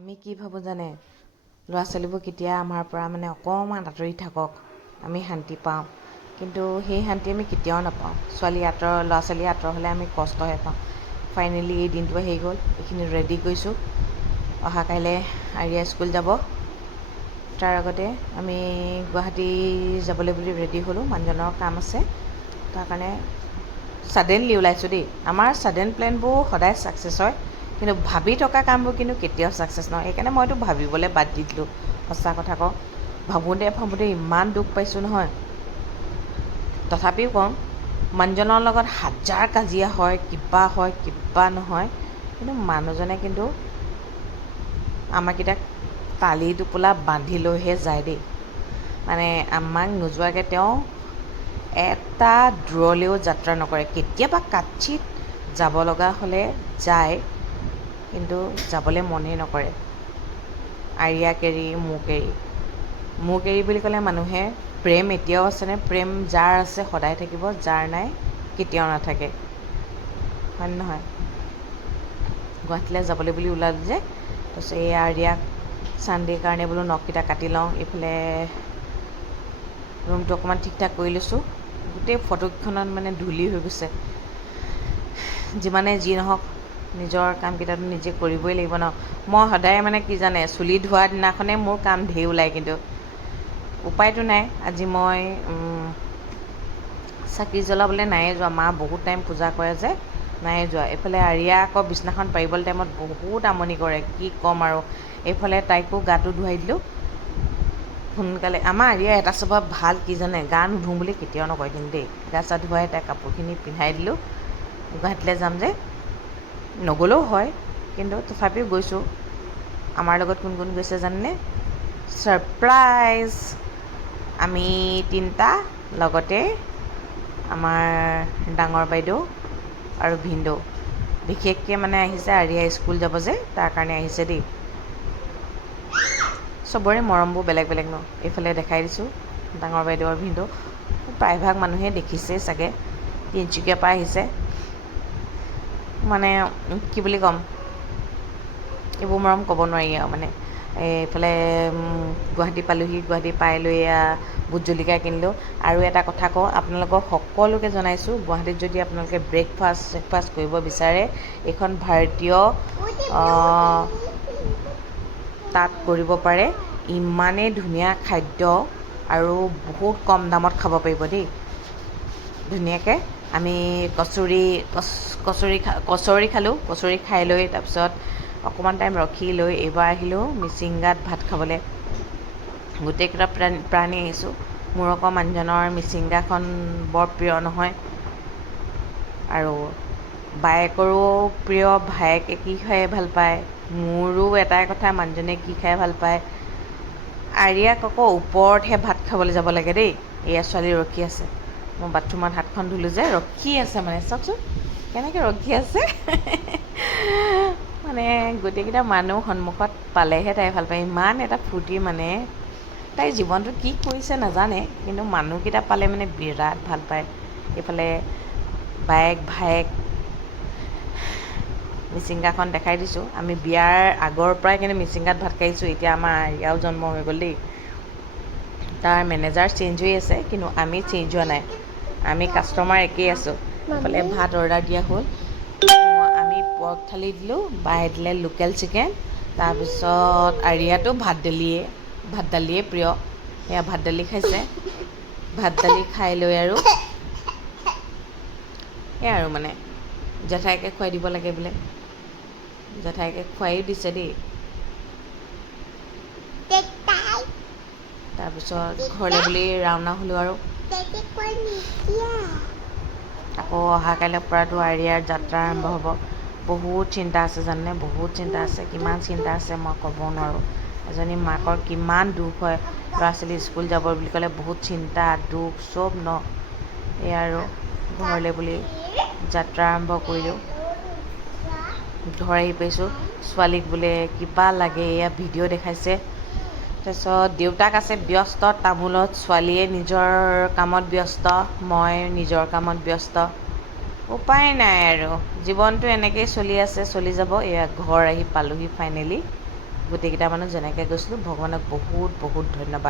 আমি কি ভাবোঁ জানে, ল'ৰা ছোৱালীবোৰ কেতিয়া আমাৰ পৰা মানে অকণমান আঁতৰি থাকক, আমি শান্তি পাওঁ। কিন্তু সেই শান্তি আমি কেতিয়াও নাপাওঁ। ল'ৰা ছোৱালী আঁতৰ হ'লে আমি কষ্টহে পাওঁ। ফাইনেলি এই দিনটো আহি গ'ল। এইখিনি ৰেডি কৰিছোঁ। অহা কাইলৈ আৰিয়া স্কুল যাব। তাৰ আগতে আমি গুৱাহাটী যাবলৈ বুলি ৰেডি হ'লোঁ। মানুহজনৰ কাম আছে, তাৰ কাৰণে ছাডেনলি ওলাইছোঁ দেই। আমাৰ ছাডেন প্লেনবোৰ সদায় ছাকচেছ হয়, কিন্তু ভাবি থকা কামবোৰ কিন্তু কেতিয়াও ছাকচেছ নহয়। সেইকাৰণে মইতো ভাবিবলৈ বাদ দি দিলোঁ। সঁচা কথা কওঁ, ভাবোঁতে ইমান দুখ পাইছোঁ নহয়। তথাপিও কওঁ, মানুহজনৰ লগত হাজাৰ কাজিয়া হয়, কিবা নহয়, কিন্তু মানুহজনে কিন্তু আমাকেইটাক টালি টোপোলা বান্ধি লৈহে যায় দেই। মানে আমাক নোযোৱাকৈ তেওঁ এটা দূৰলৈও যাত্ৰা নকৰে। কেতিয়াবা কাৎচিত যাব লগা হ'লে যায়, কিন্তু যাবলৈ মনেই নকৰে। আৰিয়াক এৰি, মোক এৰি বুলি ক'লে মানুহে প্ৰেম এতিয়াও আছেনে? প্ৰেম যাৰ আছে সদায় থাকিব, যাৰ নাই কেতিয়াও নাথাকে, হয় নহয়? গুৱাহাটীলৈ যাবলৈ বুলি ওলালোঁ যে, তাৰপিছত এই আৰিয়াক ছানডেৰ কাৰণে বোলো নখকেইটা কাটি লওঁ। এইফালে ৰুমটো অকণমান ঠিক ঠাক কৰি লৈছোঁ। গোটেই ফটোকেইখনত মানে ধূলি হৈ গৈছে। যিমানে যি নহওক, নিজৰ কামকেইটাতো নিজে কৰিবই লাগিব ন। মই সদায় মানে কি জানে, চুলি ধোৱা দিনাখনে মোৰ কাম ঢেৰ ওলায়, কিন্তু উপায়তো নাই। আজি মই চাকি জ্বলাবলৈ নায়ে যোৱা। মা বহুত টাইম পূজা কৰে যে, নায়ে যোৱা। এইফালে আৰিয়া আকৌ বিছনাখন পাৰিবলৈ টাইমত বহুত আমনি কৰে, কি ক'ম আৰু। এইফালে তাইকো গাটো ধুৱাই দিলোঁ সোনকালে। আমাৰ আৰিয়া এটা স্বভাৱ ভাল, কি জানে, গা নুধুওঁ বুলি কেতিয়াও নকয় কিন্তু দেই। গা চা ধুৱাই তাই কাপোৰখিনি পিন্ধাই দিলোঁ। গুৱাহাটীলৈ যাম যে, নগ'লেও হয়, কিন্তু তথাপিও গৈছোঁ। আমাৰ লগত কোন কোন গৈছে জানেনে? ছাৰপ্ৰাইজ! আমি তিনিটা, লগতে আমাৰ ডাঙৰ বাইদেউ আৰু ভিনদেউ। বিশেষকৈ মানে আহিছে, আৰিয়া স্কুল যাব যে, তাৰ কাৰণে আহিছে দেই। চবৰে মৰমবোৰ বেলেগ বেলেগ ন। এইফালে দেখাই দিছোঁ ডাঙৰ বাইদেউ আৰু ভিনদেউ। প্ৰায়ভাগ মানুহে দেখিছেই চাগে, তিনিচুকীয়াৰ পৰা আহিছে। মানে কি বুলি ক'ম, এইবোৰ মৰম ক'ব নোৱাৰি আৰু মানে। এইফালে গুৱাহাটী পালোঁহি, গুৱাহাটী পাই লৈ ভোট জলকীয়া কিনিলোঁ। আৰু এটা কথা কওঁ, আপোনালোকক সকলোকে জনাইছোঁ, গুৱাহাটীত যদি আপোনালোকে ব্ৰেকফাষ্ট কৰিব বিচাৰে, এইখন ভাৰতীয় তাত কৰিব পাৰে। ইমানেই ধুনীয়া খাদ্য, আৰু বহুত কম দামত খাব পাৰিব দেই, ধুনীয়াকৈ। আমি কচৰি খালোঁ। কচৰি খাই লৈ তাৰপিছত অকণমান টাইম ৰখি লৈ এইবাৰ আহিলোঁ মিচিংগাত ভাত খাবলৈ। গোটেইকেইটা প্ৰাণী আহিছোঁ। মোৰ আকৌ মানুহজনৰ মিচিংগাখন বৰ প্ৰিয় নহয়, আৰু বায়েকৰো প্ৰিয়। ভায়েকে কি খাই ভাল পায়, মোৰো এটাই কথা, মানুহজনে কি খাই ভাল পায়। আৰিয়াক আকৌ ওপৰতহে ভাত খাবলৈ যাব লাগে দেই। এয়া ছোৱালী ৰখি আছে। মই বাথৰুমত হাতখন ধুলোঁ যে, ৰখি আছে মানে, চাওকচোন কেনেকৈ ৰখি আছে। মানে গোটেইকেইটা মানুহ সন্মুখত পালেহে তাই ভাল পায়। ইমান এটা ফূৰ্তি মানে, তাইৰ জীৱনটোত কি কৰিছে নাজানে, কিন্তু মানুহকেইটা পালে মানে বিৰাট ভাল পায়। এইফালে বায়েক ভায়েক, মিচিংগাখন দেখাই দিছোঁ। আমি বিয়াৰ আগৰ পৰাই কিন্তু মিচিংগাত ভাত খাইছোঁ। এতিয়া আমাৰ আৰিয়াও জন্ম হৈ গ'ল দেই। তাৰ মেনেজাৰ চেঞ্জ হৈ আছে, কিন্তু আমি চেঞ্জ হোৱা নাই। আমি কাষ্টমাৰ একেই আছোঁ। এইফালে ভাত অৰ্ডাৰ দিয়া হ'ল। আমি পৰ্ক থালি দিলোঁ, বায়ে দিলে লোকেল চিকেন। তাৰপিছত আৰিয়াটো ভাত দালিয়ে প্ৰিয়। সেয়া ভাত দালি খাইছে। ভাত দালি খাই লৈ আৰু সেয়া আৰু মানে জেঠাইকে খুৱাই দিব লাগে বোলে। জেঠাইকে খুৱাইও দিছে দেই। তাৰপিছত ঘৰলৈ বুলি ৰাওনা হ'লোঁ আৰু। আকৌ অহা কাইলৈৰ পৰাতো আৰিয়াৰ যাত্ৰা আৰম্ভ হ'ব। বহুত চিন্তা আছে জানেনে, বহুত চিন্তা আছে। কিমান চিন্তা আছে মই ক'ব নোৱাৰোঁ। এজনী মাকৰ কিমান দুখ হয়, ল'ৰা ছোৱালী স্কুল যাব বুলি ক'লে বহুত চিন্তা দুখ চব ন। এই আৰু ঘৰলৈ বুলি যাত্ৰা আৰম্ভ কৰিলোঁ। ঘৰ আহি পাইছোঁ, ছোৱালীক বোলে কিবা লাগে, এয়া ভিডিঅ' দেখাইছে। তাৰপিছত দেউতাক আছে ব্যস্ত তামোলত, ছোৱালীয়ে নিজৰ কামত ব্যস্ত, মই নিজৰ কামত ব্যস্ত। উপায় নাই আৰু, জীৱনটো এনেকৈয়ে চলি আছে, চলি যাব। এয়া ঘৰ আহি পালোঁহি ফাইনেলি। গোটেইকেইটা মানুহ যেনেকৈ গৈছিলোঁ ভগৱানক বহুত বহুত ধন্যবাদ।